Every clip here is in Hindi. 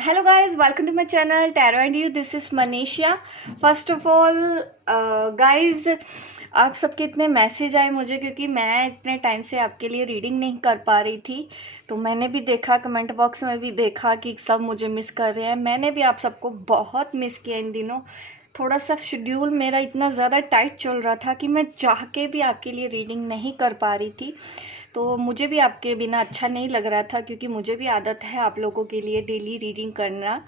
Hello guys, welcome to my channel Tarot and You. This is Manisha. First of all, guys, आप सबके इतने मैसेज आए मुझे क्योंकि मैं इतने टाइम से आपके लिए रीडिंग नहीं कर पा रही थी। तो मैंने भी देखा, कमेंट बॉक्स में भी देखा कि सब मुझे मिस कर रहे हैं। मैंने भी आप सबको बहुत मिस किया इन दिनों। थोड़ा सा शेड्यूल मेरा इतना ज़्यादा टाइट चल रहा था कि मैं चाह के भी आपके लिए रीडिंग नहीं कर पा रही थी। तो मुझे भी आपके बिना अच्छा नहीं लग रहा था क्योंकि मुझे भी आदत है आप लोगों के लिए डेली रीडिंग करना,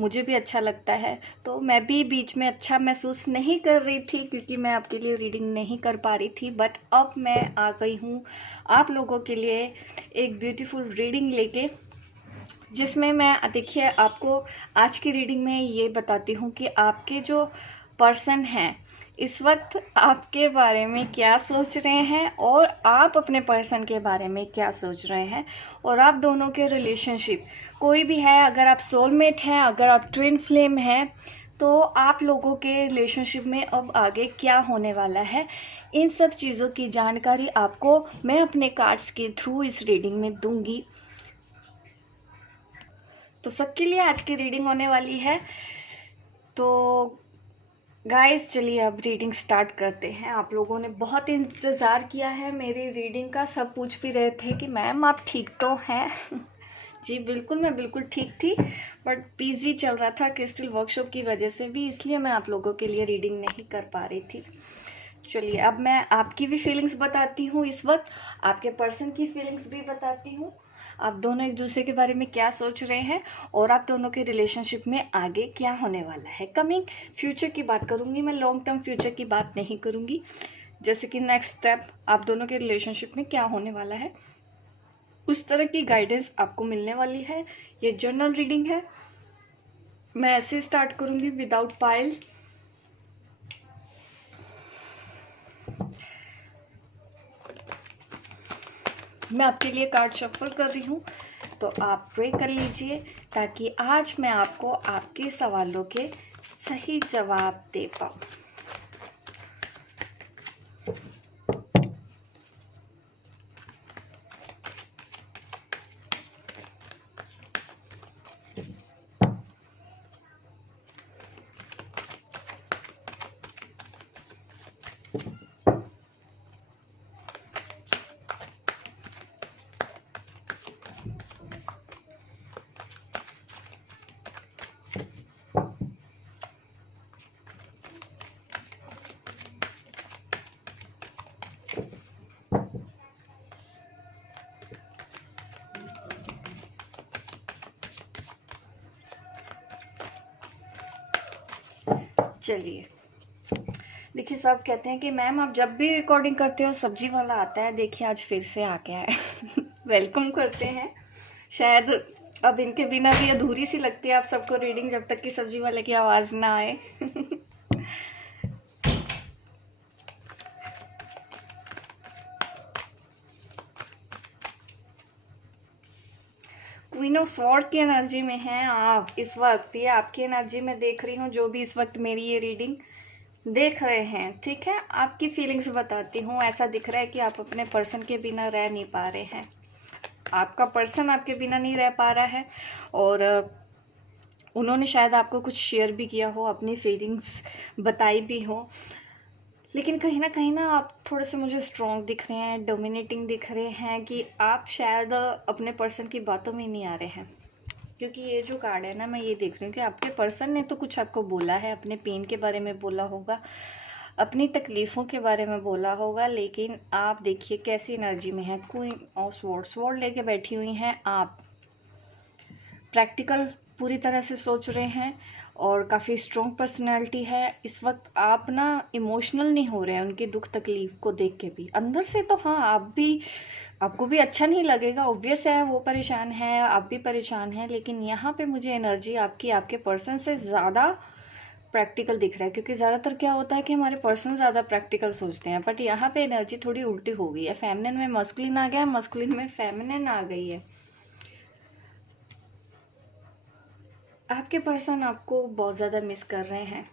मुझे भी अच्छा लगता है। तो मैं भी बीच में अच्छा महसूस नहीं कर रही थी क्योंकि मैं आपके लिए रीडिंग नहीं कर पा रही थी, बट अब मैं आ गई हूँ आप लोगों के लिए एक ब्यूटीफुल रीडिंग लेके, जिसमें मैं देखिए आपको आज की रीडिंग में ये बताती हूँ कि आपके जो पर्सन हैं इस वक्त आपके बारे में क्या सोच रहे हैं और आप अपने पर्सन के बारे में क्या सोच रहे हैं, और आप दोनों के रिलेशनशिप कोई भी है, अगर आप सोलमेट हैं, अगर आप ट्विन फ्लेम हैं, तो आप लोगों के रिलेशनशिप में अब आगे क्या होने वाला है, इन सब चीज़ों की जानकारी आपको मैं अपने कार्ड्स के थ्रू इस रीडिंग में दूंगी। तो सबके लिए आज की रीडिंग होने वाली है। तो गाइस चलिए अब रीडिंग स्टार्ट करते हैं। आप लोगों ने बहुत इंतज़ार किया है मेरी रीडिंग का, सब पूछ भी रहे थे कि मैम आप ठीक तो हैं। जी बिल्कुल, मैं बिल्कुल ठीक थी, बट बिजी चल रहा था क्रिस्टल वर्कशॉप की वजह से भी, इसलिए मैं आप लोगों के लिए रीडिंग नहीं कर पा रही थी। चलिए अब मैं आपकी भी फीलिंग्स बताती हूँ, इस वक्त आपके पर्सन की फीलिंग्स भी बताती हूँ, आप दोनों एक दूसरे के बारे में क्या सोच रहे हैं और आप दोनों के रिलेशनशिप में आगे क्या होने वाला है। कमिंग फ्यूचर की बात करूंगी मैं, लॉन्ग टर्म फ्यूचर की बात नहीं करूंगी, जैसे कि नेक्स्ट स्टेप आप दोनों के रिलेशनशिप में क्या होने वाला है, उस तरह की गाइडेंस आपको मिलने वाली है। ये जर्नल रीडिंग है, मैं ऐसे स्टार्ट करूंगी विदाउट पाइल। मैं आपके लिए कार्ड शफल कर रही हूँ, तो आप प्रे कर लीजिए ताकि आज मैं आपको आपके सवालों के सही जवाब दे पाऊँ। चलिए देखिए, सब कहते हैं कि मैम आप जब भी रिकॉर्डिंग करते हो सब्जी वाला आता है, देखिए आज फिर से आ गया है। वेलकम करते हैं। शायद अब इनके बिना भी अधूरी सी लगती है आप सबको रीडिंग, जब तक कि सब्जी वाले की आवाज़ ना आए। क्वीन ऑफ स्वॉर्ड की एनर्जी में हैं आप इस वक्त, ये आपकी एनर्जी में देख रही हूँ, जो भी इस वक्त मेरी ये रीडिंग देख रहे हैं। ठीक है, आपकी फीलिंग्स बताती हूँ। ऐसा दिख रहा है कि आप अपने पर्सन के बिना रह नहीं पा रहे हैं, आपका पर्सन आपके बिना नहीं रह पा रहा है, और उन्होंने शायद आपको कुछ शेयर भी किया हो, अपनी फीलिंग्स बताई भी हो, लेकिन कहीं ना आप थोड़े से मुझे स्ट्रॉन्ग दिख रहे हैं, डोमिनेटिंग दिख रहे हैं, कि आप शायद अपने पर्सन की बातों में नहीं आ रहे हैं। क्योंकि ये जो कार्ड है ना, मैं ये देख रही हूँ कि आपके पर्सन ने तो कुछ आपको बोला है, अपने पेन के बारे में बोला होगा, अपनी तकलीफ़ों के बारे में बोला होगा, लेकिन आप देखिए कैसी एनर्जी में है। क्वीन ऑफ स्वॉर्ड, स्वॉर्ड लेके बैठी हुई हैं आप, प्रैक्टिकल पूरी तरह से सोच रहे हैं और काफ़ी स्ट्रॉन्ग पर्सनैलिटी है इस वक्त। आप ना इमोशनल नहीं हो रहे हैं उनके दुख तकलीफ को देख के भी, अंदर से तो हाँ आप भी, आपको भी अच्छा नहीं लगेगा, ऑब्वियस है, वो परेशान है, आप भी परेशान हैं, लेकिन यहाँ पे मुझे एनर्जी आपकी आपके पर्सन से ज़्यादा प्रैक्टिकल दिख रहा है। क्योंकि ज़्यादातर क्या होता है कि हमारे पर्सन ज़्यादा प्रैक्टिकल सोचते हैं, बट यहाँ पे एनर्जी थोड़ी उल्टी हो गई है, फेमिनिन में मस्कुलिन आ गया है, मस्कुलिन में फेमिनिन आ गई है। आपके पर्सन आपको बहुत ज़्यादा मिस कर रहे हैं,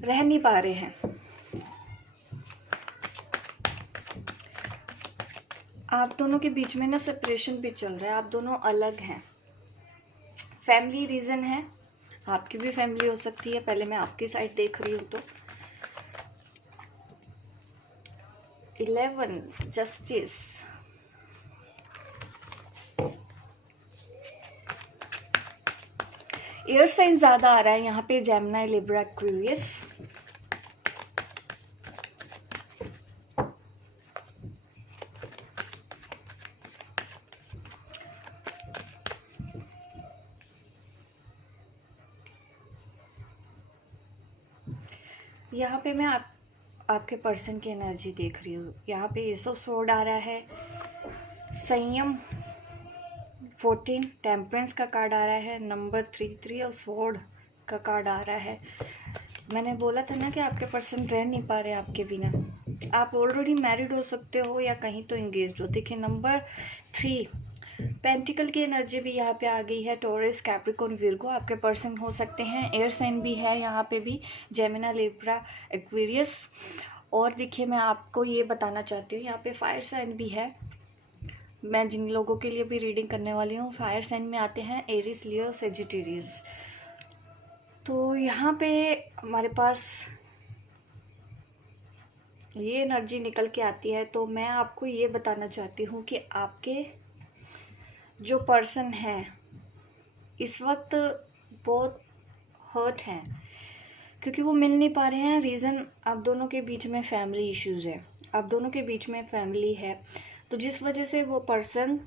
रह नहीं पा रहे हैं। आप दोनों के बीच में ना सेपरेशन भी चल रहा है, आप दोनों अलग हैं। फैमिली रीज़न है, आपकी भी फैमिली हो सकती है। पहले मैं आपकी साइड देख रही हूँ तो 11 जस्टिस, एयर साइन ज़्यादा आ रहा है यहाँ पे, जेमिनी, लिब्रा, एक्वेरियस। यहाँ पे मैं आपके पर्सन की एनर्जी देख रही हूँ। यहाँ पे एस ऑफ स्वॉर्ड आ रहा है, संयम 14, टेम्परेंस का कार्ड आ रहा है, नंबर 3 और स्वॉर्ड का कार्ड आ रहा है। मैंने बोला था ना कि आपके पर्सन रह नहीं पा रहे आपके बिना। आप ऑलरेडी मैरिड हो सकते हो या कहीं तो इंगेज हो। देखिए नंबर 3 पेंटिकल की एनर्जी भी यहाँ पे आ गई है। टॉरस, कैप्रिकॉर्न, विर्गो आपके पर्सन हो सकते हैं। एयर साइन भी है यहाँ पे भी, जेमिनी, लिब्रा, एक्वेरियस। और देखिए मैं आपको ये बताना चाहती हूँ, यहाँ पे फायर साइन भी है। मैं जिन लोगों के लिए भी रीडिंग करने वाली हूँ, फायर साइन में आते हैं एरिस, लियो, सेजिटेरियस। तो यहाँ पे हमारे पास ये एनर्जी निकल के आती है। तो मैं आपको ये बताना चाहती हूँ कि आपके जो पर्सन है इस वक्त बहुत हर्ट हैं, क्योंकि वो मिल नहीं पा रहे हैं। रीज़न, आप दोनों के बीच में फैमिली इश्यूज़ है, आप दोनों के बीच में फैमिली है। तो जिस वजह से वो पर्सन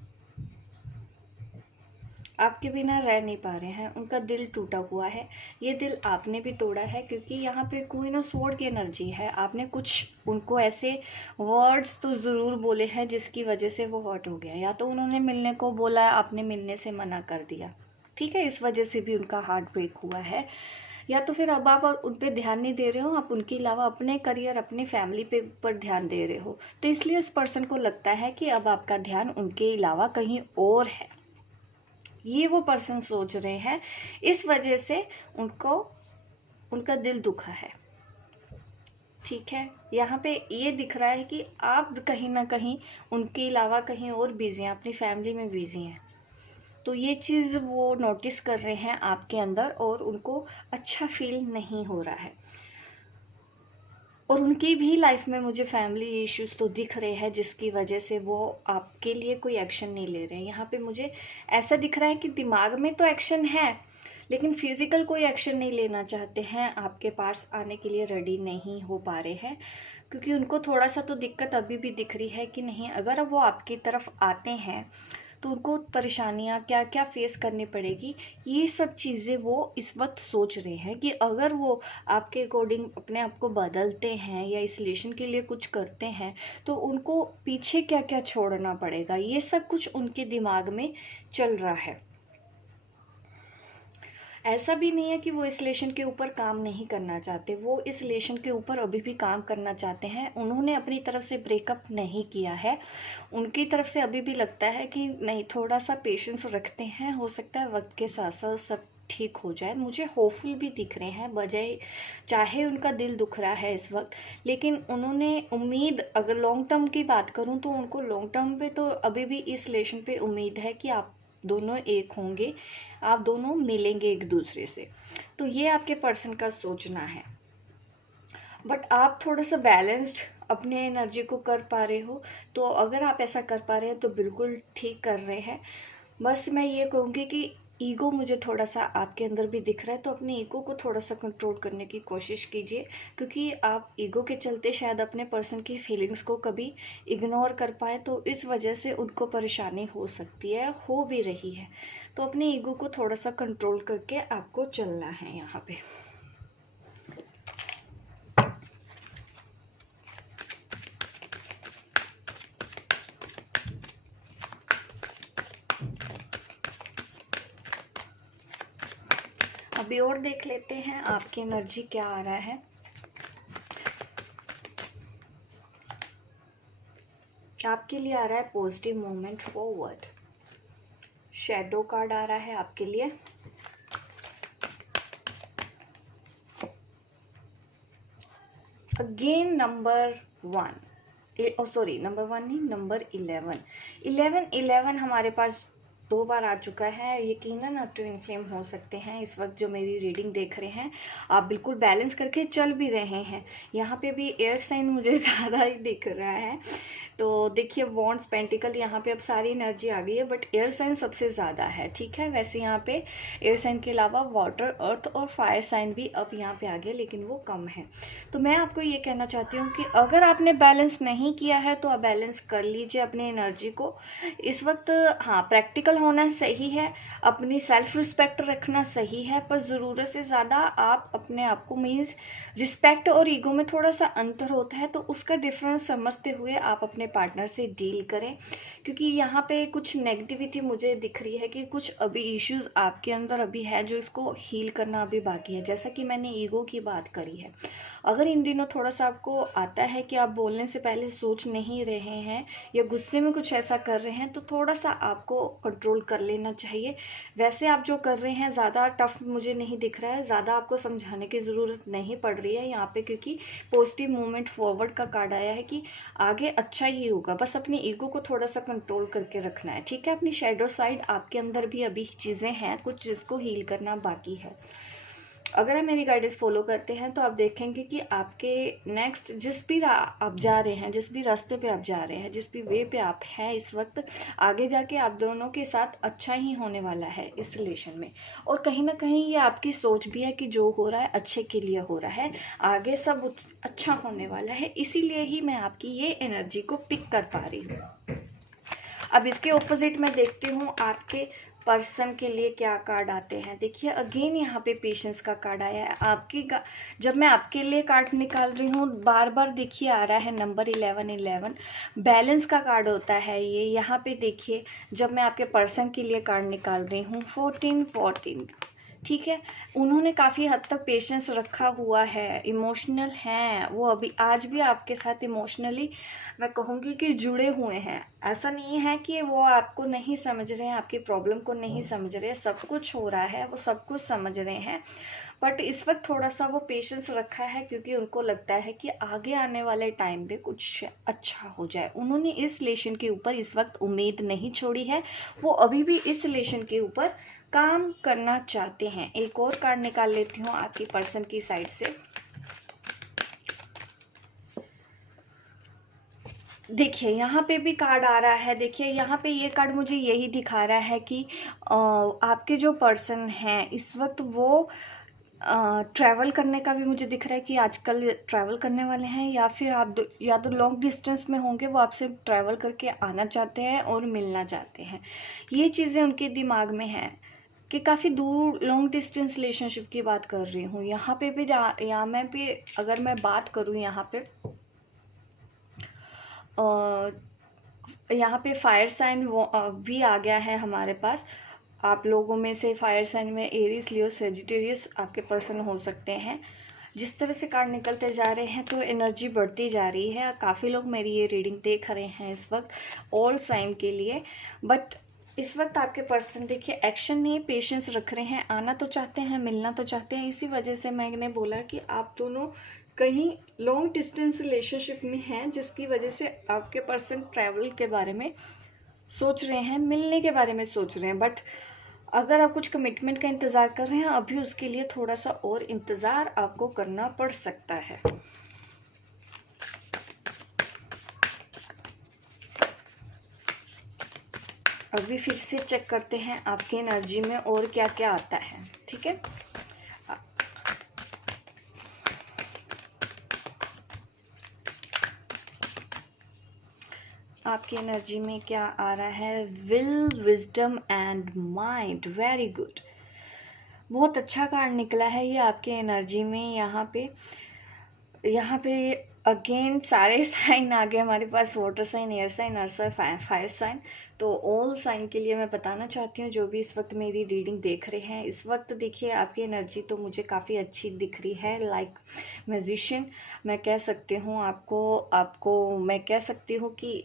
आपके बिना रह नहीं पा रहे हैं, उनका दिल टूटा हुआ है। ये दिल आपने भी तोड़ा है, क्योंकि यहाँ पे क्वीन ऑफ स्वॉर्ड की एनर्जी है। आपने कुछ उनको ऐसे वर्ड्स तो ज़रूर बोले हैं जिसकी वजह से वो हर्ट हो गया। या तो उन्होंने मिलने को बोला, आपने मिलने से मना कर दिया, ठीक है, इस वजह से भी उनका हार्ट ब्रेक हुआ है। या तो फिर अब आप उन पर ध्यान नहीं दे रहे हो, आप उनके अलावा अपने करियर, अपनी फैमिली पे पर ध्यान दे रहे हो। तो इसलिए इस पर्सन को लगता है कि अब आपका ध्यान उनके अलावा कहीं और है। ये वो पर्सन सोच रहे हैं, इस वजह से उनका दिल दुखा है, ठीक है। यहाँ पे ये दिख रहा है कि आप कहीं ना कहीं उनके अलावा कहीं और बिजी हैं, अपनी फैमिली में बिजी हैं। तो ये चीज़ वो नोटिस कर रहे हैं आपके अंदर, और उनको अच्छा फील नहीं हो रहा है। और उनकी भी लाइफ में मुझे फैमिली इश्यूज तो दिख रहे हैं, जिसकी वजह से वो आपके लिए कोई एक्शन नहीं ले रहे हैं। यहाँ पे मुझे ऐसा दिख रहा है कि दिमाग में तो एक्शन है, लेकिन फिजिकल कोई एक्शन नहीं लेना चाहते हैं, आपके पास आने के लिए रेडी नहीं हो पा रहे हैं। क्योंकि उनको थोड़ा सा तो दिक्कत अभी भी दिख रही है कि नहीं, अगर वो आपकी तरफ आते हैं तो उनको परेशानियाँ क्या क्या फेस करनी पड़ेगी, ये सब चीज़ें वो इस वक्त सोच रहे हैं। कि अगर वो आपके अकॉर्डिंग अपने आप को बदलते हैं या इस रिलेशन के लिए कुछ करते हैं, तो उनको पीछे क्या क्या छोड़ना पड़ेगा, ये सब कुछ उनके दिमाग में चल रहा है। ऐसा भी नहीं है कि वो इस रिलेशन के ऊपर काम नहीं करना चाहते, वो इस रिलेशन के ऊपर अभी भी काम करना चाहते हैं। उन्होंने अपनी तरफ से ब्रेकअप नहीं किया है, उनकी तरफ से अभी भी लगता है कि नहीं, थोड़ा सा पेशेंस रखते हैं, हो सकता है वक्त के साथ साथ सब ठीक हो जाए। मुझे होपफुल भी दिख रहे हैं, बजाय चाहे उनका दिल दुख रहा है इस वक्त, लेकिन उन्होंने उम्मीद, अगर लॉन्ग टर्म की बात करूं तो उनको लॉन्ग टर्म पे तो अभी भी इस रिलेशन पे उम्मीद है कि आप दोनों एक होंगे, आप दोनों मिलेंगे एक दूसरे से। तो ये आपके पर्सन का सोचना है। बट आप थोड़ा सा बैलेंस्ड अपने एनर्जी को कर पा रहे हो, तो अगर आप ऐसा कर पा रहे हैं तो बिल्कुल ठीक कर रहे हैं। बस मैं ये कहूँगी कि ईगो मुझे थोड़ा सा आपके अंदर भी दिख रहा है, तो अपने ईगो को थोड़ा सा कंट्रोल करने की कोशिश कीजिए, क्योंकि आप ईगो के चलते शायद अपने पर्सन की फीलिंग्स को कभी इग्नोर कर पाए, तो इस वजह से उनको परेशानी हो सकती है, हो भी रही है। तो अपने ईगो को थोड़ा सा कंट्रोल करके आपको चलना है यहाँ पे। अभी और देख लेते हैं आपकी एनर्जी क्या आ रहा है। आपके लिए आ रहा है positive movement forward. Shadow card आ रहा है आपके लिए। अगेन नंबर 1, सॉरी नंबर 1 नहीं, नंबर 11 हमारे पास 2 बार आ चुका है। यकीनन आप ट्विन फ्लेम हो सकते हैं। इस वक्त जो मेरी रीडिंग देख रहे हैं, आप बिल्कुल बैलेंस करके चल भी रहे हैं। यहाँ पे भी एयर साइन मुझे ज़्यादा ही दिख रहा है। तो देखिए वॉन्ड्स, पेंटिकल, यहाँ पे अब सारी एनर्जी आ गई है, बट एयर साइन सबसे ज़्यादा है। ठीक है, वैसे यहाँ पे एयर साइन के अलावा वाटर, अर्थ और फायर साइन भी अब यहाँ पे आ गए, लेकिन वो कम है। तो मैं आपको ये कहना चाहती हूँ कि अगर आपने बैलेंस नहीं किया है तो आप बैलेंस कर लीजिए अपनी एनर्जी को इस वक्त। हाँ, प्रैक्टिकल होना सही है, अपनी सेल्फ रिस्पेक्ट रखना सही है, पर ज़रूरत से ज़्यादा आप अपने आप को, मीन्स रिस्पेक्ट और ईगो में थोड़ा सा अंतर होता है, तो उसका डिफरेंस समझते हुए आप अपने पार्टनर से डील करें। क्योंकि यहाँ पे कुछ नेगेटिविटी मुझे दिख रही है कि कुछ अभी इश्यूज आपके अंदर अभी है जो इसको हील करना अभी बाकी है। जैसा कि मैंने ईगो की बात करी है, अगर इन दिनों थोड़ा सा आपको आता है कि आप बोलने से पहले सोच नहीं रहे हैं या गुस्से में कुछ ऐसा कर रहे हैं, तो थोड़ा सा आपको कंट्रोल कर लेना चाहिए। वैसे आप जो कर रहे हैं ज़्यादा टफ मुझे नहीं दिख रहा है, ज़्यादा आपको समझाने की ज़रूरत नहीं पड़ रही है यहाँ पे, क्योंकि पॉजिटिव मूवमेंट फॉरवर्ड का कार्ड आया है कि आगे अच्छा ही होगा। बस अपनी ईगो को थोड़ा सा कंट्रोल करके रखना है। ठीक है, अपनी शैडो साइड आपके अंदर भी अभी चीज़ें हैं कुछ जिसको हील करना बाकी है। अगर आप मेरी गाइडेंस फॉलो करते हैं तो आप देखेंगे कि आपके नेक्स्ट जिस भी आप जा रहे हैं, जिस भी रास्ते पे आप जा रहे हैं, जिस भी वे पे आप हैं इस वक्त, आगे जाके आप दोनों के साथ अच्छा ही होने वाला है इस रिलेशन में। और कहीं ना कहीं ये आपकी सोच भी है कि जो हो रहा है अच्छे के लिए हो रहा है, आगे सब अच्छा होने वाला है। इसीलिए ही मैं आपकी ये एनर्जी को पिक कर पा रही हूँ। अब इसके ऑपोजिट मैं देखती हूँ आपके पर्सन के लिए क्या कार्ड आते हैं। देखिए अगेन यहाँ पे पेशेंस का कार्ड आया है। जब मैं आपके लिए कार्ड निकाल रही हूँ, बार बार देखिए आ रहा है नंबर 1111, बैलेंस का कार्ड होता है ये। यहाँ पे देखिए जब मैं आपके पर्सन के लिए कार्ड निकाल रही हूँ, 1414। ठीक है, उन्होंने काफ़ी हद तक पेशेंस रखा हुआ है, इमोशनल हैं वो, अभी आज भी आपके साथ इमोशनली मैं कहूँगी कि जुड़े हुए हैं। ऐसा नहीं है कि वो आपको नहीं समझ रहे हैं, आपकी प्रॉब्लम को नहीं समझ रहे, सब कुछ हो रहा है, वो सब कुछ समझ रहे हैं, बट इस वक्त थोड़ा सा वो पेशेंस रखा है क्योंकि उनको लगता है कि आगे आने वाले टाइम पे कुछ अच्छा हो जाए। उन्होंने इस रिलेशन के ऊपर इस वक्त उम्मीद नहीं छोड़ी है, वो अभी भी इस रिलेशन के ऊपर काम करना चाहते हैं। एक और कार्ड निकाल लेती हूँ आपकी पर्सन की साइड से। देखिए यहाँ पे भी कार्ड आ रहा है। देखिए यहाँ पे ये कार्ड मुझे यही दिखा रहा है कि आपके जो पर्सन हैं इस वक्त वो ट्रैवल करने का भी मुझे दिख रहा है कि आजकल ट्रैवल करने वाले हैं, या फिर आप या तो लॉन्ग डिस्टेंस में होंगे, वो आपसे ट्रैवल करके आना चाहते हैं और मिलना चाहते हैं। ये चीज़ें उनके दिमाग में हैं कि काफ़ी दूर लॉन्ग डिस्टेंस रिलेशनशिप की बात कर रही हूँ। यहाँ पे भी यहाँ मैं भी अगर मैं बात करूँ यहाँ पे फायर साइन भी आ गया है हमारे पास। आप लोगों में से फायर साइन में एरीज, लियो, सेजिटेरियस आपके पर्सन हो सकते हैं। जिस तरह से कार्ड निकलते जा रहे हैं तो एनर्जी बढ़ती जा रही है। काफ़ी लोग मेरी ये रीडिंग देख रहे हैं इस वक्त ऑल साइन के लिए, बट इस वक्त आपके पर्सन देखिए एक्शन नहीं, पेशेंस रख रहे हैं, आना तो चाहते हैं, मिलना तो चाहते हैं। इसी वजह से मैंने बोला कि आप दोनों कहीं लॉन्ग डिस्टेंस रिलेशनशिप में हैं, जिसकी वजह से आपके पर्सन ट्रैवल के बारे में सोच रहे हैं, मिलने के बारे में सोच रहे हैं। बट अगर आप कुछ कमिटमेंट का इंतज़ार कर रहे हैं, अभी उसके लिए थोड़ा सा और इंतज़ार आपको करना पड़ सकता है। अभी फिर से चेक करते हैं आपकी एनर्जी में और क्या क्या आता है। ठीक है, आपकी एनर्जी में क्या आ रहा है? Will, wisdom and mind. Very good, बहुत अच्छा कार्ड निकला है ये आपके एनर्जी में। यहाँ पे अगेन सारे साइन आ गए हमारे पास, water sign, air sign, earth sign, fire sign. तो ऑल साइन के लिए मैं बताना चाहती हूँ जो भी इस वक्त मेरी रीडिंग देख रहे हैं, इस वक्त देखिए आपकी एनर्जी तो मुझे काफ़ी अच्छी दिख रही है, लाइक मैजिशियन मैं कह सकती हूँ। आपको मैं कह सकती हूँ कि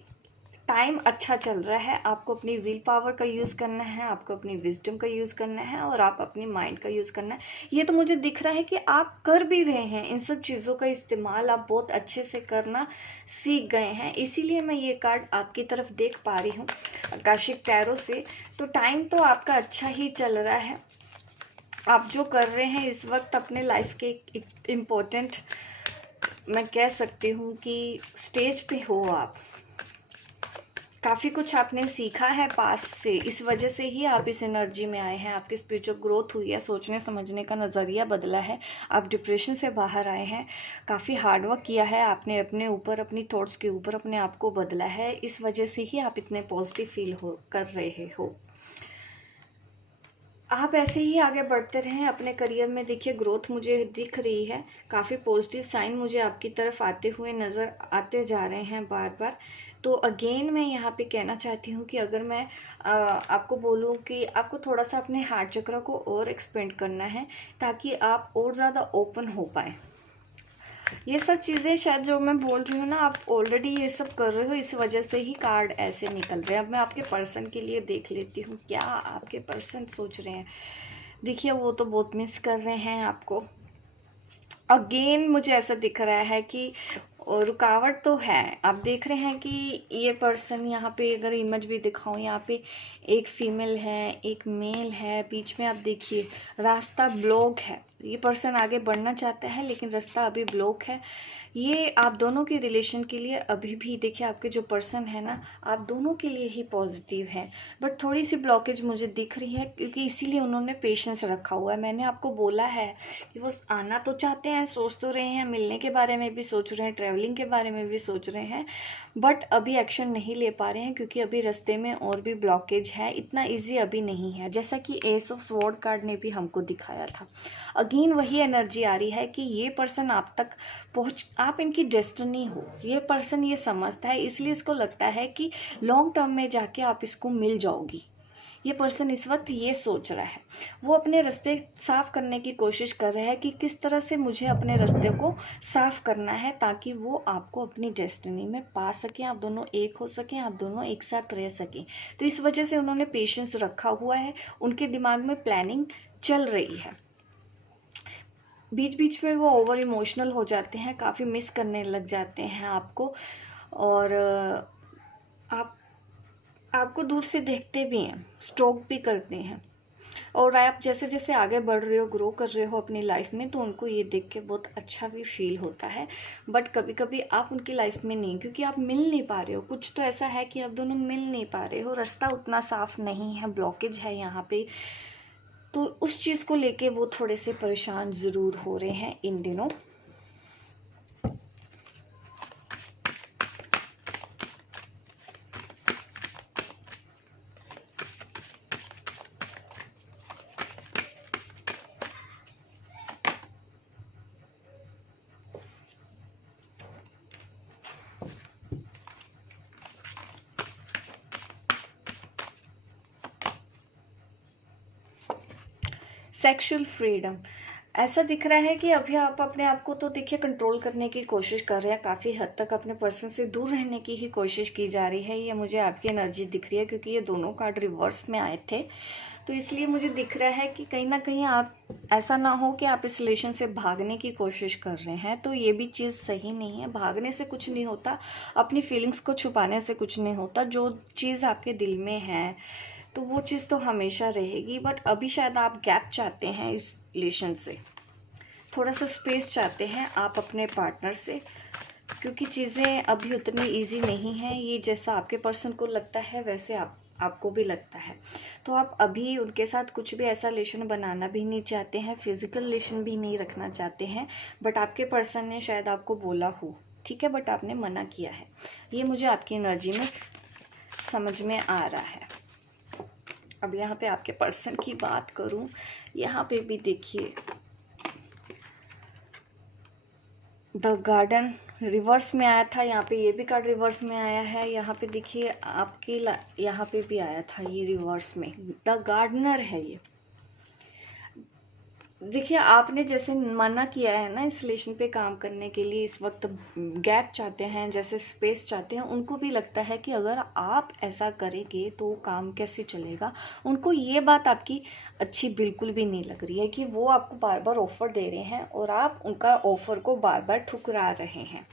टाइम अच्छा चल रहा है, आपको अपनी विल पावर का यूज़ करना है, आपको अपनी विजडम का यूज़ करना है और आप अपनी माइंड का यूज़ करना है। ये तो मुझे दिख रहा है कि आप कर भी रहे हैं, इन सब चीज़ों का इस्तेमाल आप बहुत अच्छे से करना सीख गए हैं, इसीलिए मैं ये कार्ड आपकी तरफ देख पा रही हूँ आकाशिक टैरो से। तो टाइम तो आपका अच्छा ही चल रहा है, आप जो कर रहे हैं इस वक्त अपने लाइफ के इम्पोर्टेंट, मैं कह सकती हूँ कि स्टेज पे हो आप। काफ़ी कुछ आपने सीखा है पास से, इस वजह से ही आप इस एनर्जी में आए हैं, आपकी स्पिरिचुअल ग्रोथ हुई है, सोचने समझने का नज़रिया बदला है, आप डिप्रेशन से बाहर आए हैं, काफ़ी हार्डवर्क किया है आपने अपने ऊपर, अपनी थॉट्स के ऊपर अपने आप को बदला है, इस वजह से ही आप इतने पॉजिटिव फील कर रहे हो। आप ऐसे ही आगे बढ़ते रहें अपने करियर में। देखिए ग्रोथ मुझे दिख रही है, काफ़ी पॉजिटिव साइन मुझे आपकी तरफ आते हुए नज़र आते जा रहे हैं बार बार। तो अगेन मैं यहाँ पे कहना चाहती हूँ कि अगर मैं आपको बोलूँ कि आपको थोड़ा सा अपने हार्ट चक्र को और एक्सपेंड करना है ताकि आप और ज़्यादा ओपन हो पाएँ। ये सब चीज़ें शायद जो मैं बोल रही हूँ ना, आप ऑलरेडी ये सब कर रहे हो, इस वजह से ही कार्ड ऐसे निकल रहे हैं। अब मैं आपके पर्सन के लिए देख लेती हूँ क्या आपके पर्सन सोच रहे हैं। देखिए वो तो बहुत मिस कर रहे हैं आपको। अगेन मुझे ऐसा दिख रहा है कि रुकावट तो है, आप देख रहे हैं कि ये पर्सन, यहाँ पे अगर इमेज भी दिखाऊं, यहाँ पे एक फीमेल है एक मेल है, बीच में आप देखिए रास्ता ब्लॉक है, ये पर्सन आगे बढ़ना चाहता है लेकिन रास्ता अभी ब्लॉक है। ये आप दोनों के रिलेशन के लिए अभी भी देखिए आपके जो पर्सन है ना, आप दोनों के लिए ही पॉजिटिव है, बट थोड़ी सी ब्लॉकेज मुझे दिख रही है क्योंकि इसीलिए उन्होंने पेशेंस रखा हुआ है। मैंने आपको बोला है कि वो आना तो चाहते हैं, सोच तो रहे हैं, मिलने के बारे में भी सोच रहे हैं, ट्रैवलिंग के बारे में भी सोच रहे हैं, बट अभी एक्शन नहीं ले पा रहे हैं क्योंकि अभी रास्ते में और भी ब्लॉकेज है, इतना ईजी अभी नहीं है, जैसा कि एस ऑफ स्वॉर्ड कार्ड ने भी हमको दिखाया था। अगेन वही एनर्जी आ रही है कि ये पर्सन आप तक आप इनकी डेस्टिनी हो, ये पर्सन ये समझता है, इसलिए इसको लगता है कि लॉन्ग टर्म में जाके आप इसको मिल जाओगी। ये पर्सन इस वक्त ये सोच रहा है, वो अपने रास्ते साफ करने की कोशिश कर रहा है कि किस तरह से मुझे अपने रास्ते को साफ करना है ताकि वो आपको अपनी डेस्टिनी में पा सकें, आप दोनों एक हो सकें, आप दोनों एक साथ रह सकें। तो इस वजह से उन्होंने पेशेंस रखा हुआ है, उनके दिमाग में प्लानिंग चल रही है। बीच बीच में वो ओवर इमोशनल हो जाते हैं, काफ़ी मिस करने लग जाते हैं आपको, और आपको दूर से देखते भी हैं, स्टॉक भी करते हैं, और आप जैसे जैसे आगे बढ़ रहे हो, ग्रो कर रहे हो अपनी लाइफ में, तो उनको ये देख के बहुत अच्छा भी फील होता है। बट कभी कभी आप उनकी लाइफ में नहीं, क्योंकि आप मिल नहीं पा रहे हो, कुछ तो ऐसा है कि आप दोनों मिल नहीं पा रहे हो, रास्ता उतना साफ नहीं है, ब्लॉकेज है यहाँ पे, तो उस चीज़ को लेके वो थोड़े से परेशान ज़रूर हो रहे हैं इन दिनों। सेक्सुअल फ्रीडम ऐसा दिख रहा है कि अभी आप अपने आप को तो देखिए कंट्रोल करने की कोशिश कर रहे हैं, काफ़ी हद तक अपने पर्सन से दूर रहने की ही कोशिश की जा रही है, ये मुझे आपकी एनर्जी दिख रही है क्योंकि ये दोनों कार्ड रिवर्स में आए थे, तो इसलिए मुझे दिख रहा है कि कहीं ना कहीं आप, ऐसा ना हो कि आप इस रिलेशन से भागने की कोशिश कर रहे हैं, तो ये भी चीज़ सही नहीं है। भागने से कुछ नहीं होता, अपनी फीलिंग्स को छुपाने से कुछ नहीं होता, जो चीज़ आपके दिल में है तो वो चीज़ तो हमेशा रहेगी, बट अभी शायद आप गैप चाहते हैं इस रिलेशन से, थोड़ा सा स्पेस चाहते हैं आप अपने पार्टनर से, क्योंकि चीज़ें अभी उतनी इजी नहीं है, ये जैसा आपके पर्सन को लगता है वैसे आपको भी लगता है, तो आप अभी उनके साथ कुछ भी ऐसा रिलेशन बनाना भी नहीं चाहते हैं, फिजिकल रिलेशन भी नहीं रखना चाहते हैं, बट आपके पर्सन ने शायद आपको बोला हो, ठीक है, बट आपने मना किया है, ये मुझे आपकी एनर्जी में समझ में आ रहा है। अब यहाँ पे आपके पर्सन की बात करूँ, यहाँ पे भी देखिए द गार्डन रिवर्स में आया था, यहाँ पे ये भी कार्ड रिवर्स में आया है, यहाँ पे देखिए आपकी यहाँ पे भी आया था ये रिवर्स में, द गार्डनर है ये। देखिए, आपने जैसे मना किया है ना इस रिलेशन पे काम करने के लिए, इस वक्त गैप चाहते हैं, जैसे स्पेस चाहते हैं, उनको भी लगता है कि अगर आप ऐसा करेंगे तो काम कैसे चलेगा। उनको ये बात आपकी अच्छी बिल्कुल भी नहीं लग रही है कि वो आपको बार बार ऑफ़र दे रहे हैं और आप उनका ऑफ़र को बार बार ठुकरा रहे हैं।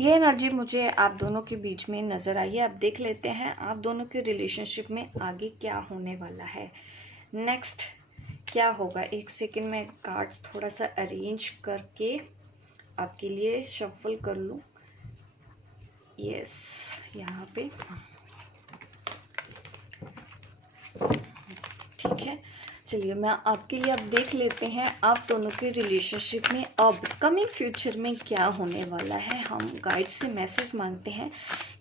ये एनर्जी मुझे आप दोनों के बीच में नज़र आई है। अब देख लेते हैं आप दोनों के रिलेशनशिप में आगे क्या होने वाला है, नेक्स्ट क्या होगा। एक सेकंड में कार्ड्स थोड़ा सा अरेंज करके आपके लिए शफल कर लूँ। यस, यहाँ पे ठीक है। चलिए मैं आपके लिए अब देख लेते हैं आप दोनों के रिलेशनशिप में अब कमिंग फ्यूचर में क्या होने वाला है। हम गाइड से मैसेज मांगते हैं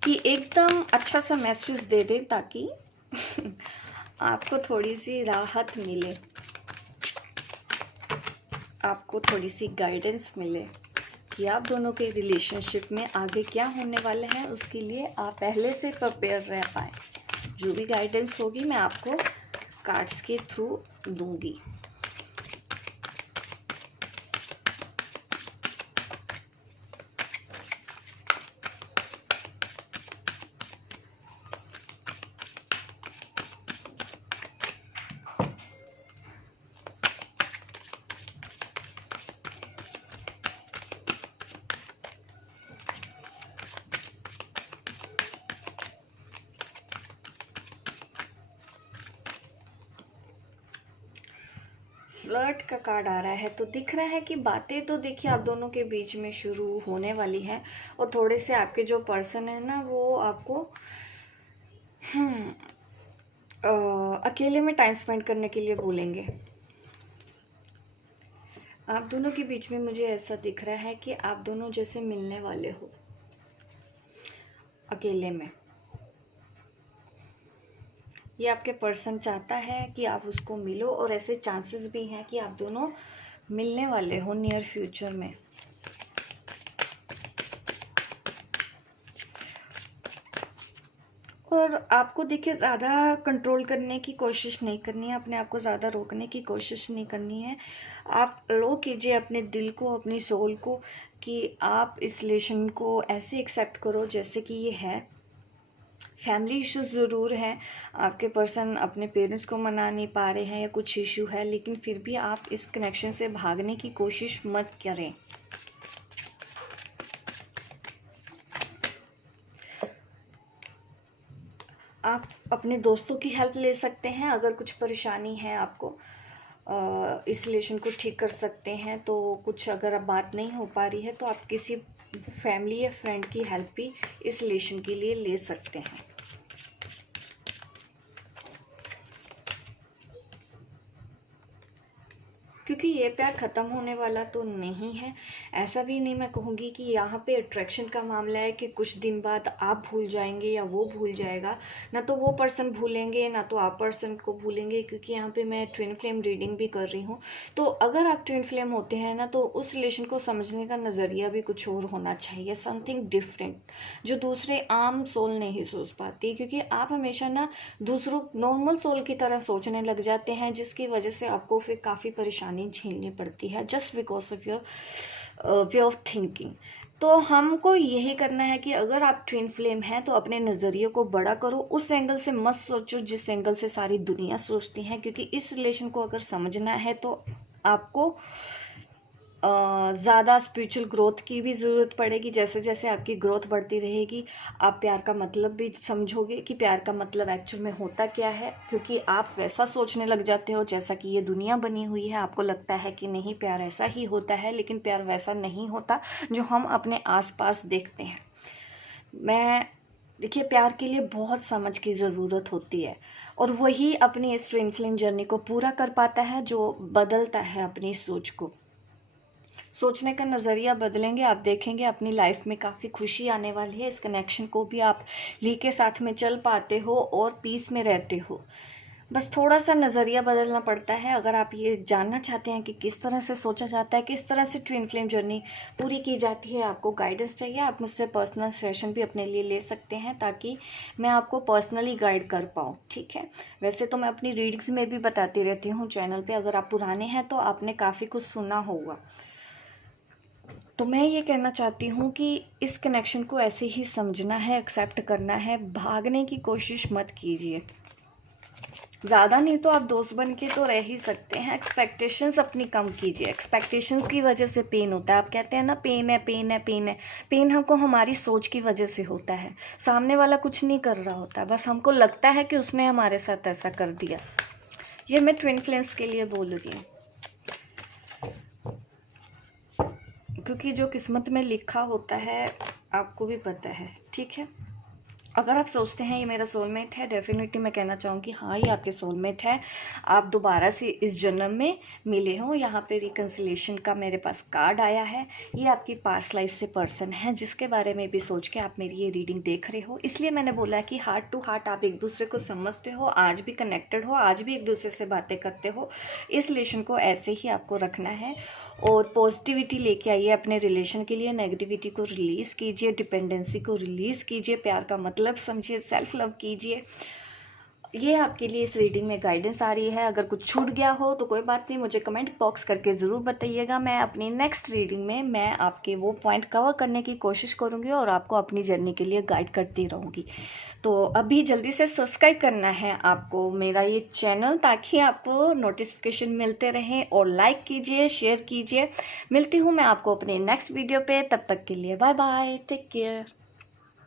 कि एकदम अच्छा सा मैसेज दे दें ताकि आपको थोड़ी सी राहत मिले, आपको थोड़ी सी गाइडेंस मिले कि आप दोनों के रिलेशनशिप में आगे क्या होने वाले हैं। उसके लिए आप पहले से प्रिपेयर रह पाए। जो भी गाइडेंस होगी मैं आपको कार्ड्स के थ्रू दूंगी। फ्लर्ट का कार्ड आ रहा है तो दिख रहा है कि बातें तो देखिए आप दोनों के बीच में शुरू होने वाली है और थोड़े से आपके जो पर्सन है ना वो आपको अकेले में टाइम स्पेंड करने के लिए बोलेंगे। आप दोनों के बीच में मुझे ऐसा दिख रहा है कि आप दोनों जैसे मिलने वाले हो अकेले में। ये आपके पर्सन चाहता है कि आप उसको मिलो और ऐसे चांसेस भी हैं कि आप दोनों मिलने वाले हो नियर फ्यूचर में। और आपको देखिए ज़्यादा कंट्रोल करने की कोशिश नहीं करनी है, अपने आप को ज़्यादा रोकने की कोशिश नहीं करनी है। आप लो कीजिए अपने दिल को, अपनी सोल को कि आप इस रिलेशन को ऐसे एक्सेप्ट करो जैसे कि ये है। फैमिली इश्यूज ज़रूर हैं, आपके पर्सन अपने पेरेंट्स को मना नहीं पा रहे हैं या कुछ इशू है, लेकिन फिर भी आप इस कनेक्शन से भागने की कोशिश मत करें। आप अपने दोस्तों की हेल्प ले सकते हैं अगर कुछ परेशानी है आपको, इस रिलेशन को ठीक कर सकते हैं। तो कुछ अगर अब बात नहीं हो पा रही है तो आप किसी फैमिली या फ्रेंड की हेल्प भी इस रिलेशन के लिए ले सकते हैं। क्योंकि ये प्यार ख़त्म होने वाला तो नहीं है। ऐसा भी नहीं मैं कहूँगी कि यहाँ पे अट्रैक्शन का मामला है कि कुछ दिन बाद आप भूल जाएंगे या वो भूल जाएगा। ना तो वो पर्सन भूलेंगे ना तो आप पर्सन को भूलेंगे, क्योंकि यहाँ पे मैं ट्विन फ्लेम रीडिंग भी कर रही हूँ। तो अगर आप ट्विन फ्लेम होते हैं ना तो उस रिलेशन को समझने का नज़रिया भी कुछ और होना चाहिए, समथिंग डिफरेंट जो दूसरे आम सोल नहीं सोच पाती। क्योंकि आप हमेशा ना दूसरों नॉर्मल सोल की तरह सोचने लग जाते हैं, जिसकी वजह से आपको फिर काफ़ी परेशानी झेलनी पड़ती है just because of your way of thinking. तो हमको यही करना है कि अगर आप ट्विन फ्लेम हैं तो अपने नज़रिए को बड़ा करो, उस एंगल से मत सोचो जिस एंगल से सारी दुनिया सोचती है। क्योंकि इस रिलेशन को अगर समझना है तो आपको ज़्यादा स्पिरिचुअल ग्रोथ की भी ज़रूरत पड़ेगी। जैसे जैसे आपकी ग्रोथ बढ़ती रहेगी आप प्यार का मतलब भी समझोगे कि प्यार का मतलब एक्चुअल में होता क्या है। क्योंकि आप वैसा सोचने लग जाते हो जैसा कि ये दुनिया बनी हुई है। आपको लगता है कि नहीं प्यार ऐसा ही होता है, लेकिन प्यार वैसा नहीं होता जो हम अपने आसपास देखते हैं। देखिए प्यार के लिए बहुत समझ की ज़रूरत होती है और वही अपनी इस ट्विन फ्लेम जर्नी को पूरा कर पाता है जो बदलता है अपनी सोच को। सोचने का नज़रिया बदलेंगे, आप देखेंगे अपनी लाइफ में काफ़ी खुशी आने वाली है। इस कनेक्शन को भी आप ली के साथ में चल पाते हो और पीस में रहते हो। बस थोड़ा सा नज़रिया बदलना पड़ता है। अगर आप ये जानना चाहते हैं कि किस तरह से सोचा जाता है, किस तरह से ट्विन फ्लेम जर्नी पूरी की जाती है, आपको गाइडेंस चाहिए, आप मुझसे पर्सनल सेशन भी अपने लिए ले सकते हैं ताकि मैं आपको पर्सनली गाइड कर पाऊँ, ठीक है। वैसे तो मैं अपनी रीडिंग्स में भी बताती रहती हूँ चैनल पे, अगर आप पुराने हैं तो आपने काफ़ी कुछ सुना होगा। तो मैं ये कहना चाहती हूँ कि इस कनेक्शन को ऐसे ही समझना है, एक्सेप्ट करना है, भागने की कोशिश मत कीजिए। ज़्यादा नहीं तो आप दोस्त बन के तो रह ही सकते हैं। एक्सपेक्टेशंस अपनी कम कीजिए। एक्सपेक्टेशंस की वजह से पेन होता है। आप कहते हैं ना पेन है, पेन है, पेन है। पेन हमको हमारी सोच की वजह से होता है। सामने वाला कुछ नहीं कर रहा होता, बस हमको लगता है कि उसने हमारे साथ ऐसा कर दिया। ये मैं ट्विन फ्लेम्स के लिए बोल रही हूँ, क्योंकि जो किस्मत में लिखा होता है आपको भी पता है, ठीक है। अगर आप सोचते हैं ये मेरा सोलमेट है, डेफिनेटली मैं कहना चाहूँगी हाँ ये आपके सोलमेट है। आप दोबारा से इस जन्म में मिले हो। यहाँ पे रिकन्सिलेशन का मेरे पास कार्ड आया है। ये आपकी पास्ट लाइफ से पर्सन है जिसके बारे में भी सोच के आप मेरी ये रीडिंग देख रहे हो। इसलिए मैंने बोला कि हार्ट टू हार्ट आप एक दूसरे को समझते हो, आज भी कनेक्टेड हो, आज भी एक दूसरे से बातें करते हो। इस रिलेशन को ऐसे ही आपको रखना है और पॉजिटिविटी लेके आइए अपने रिलेशन के लिए। नेगेटिविटी को रिलीज़ कीजिए, डिपेंडेंसी को रिलीज़ कीजिए, प्यार का मतलब समझिए, सेल्फ लव कीजिए। ये आपके लिए इस रीडिंग में गाइडेंस आ रही है। अगर कुछ छूट गया हो तो कोई बात नहीं, मुझे कमेंट बॉक्स करके ज़रूर बताइएगा। मैं अपनी नेक्स्ट रीडिंग में मैं आपके वो पॉइंट कवर करने की कोशिश करूँगी और आपको अपनी जर्नी के लिए गाइड करती रहूँगी। तो अभी जल्दी से सब्सक्राइब करना है आपको मेरा ये चैनल, ताकि आपको नोटिफिकेशन मिलते रहें, और लाइक कीजिए, शेयर कीजिए। मिलती हूँ मैं आपको अपने नेक्स्ट वीडियो पे, तब तक के लिए बाय बाय, टेक केयर।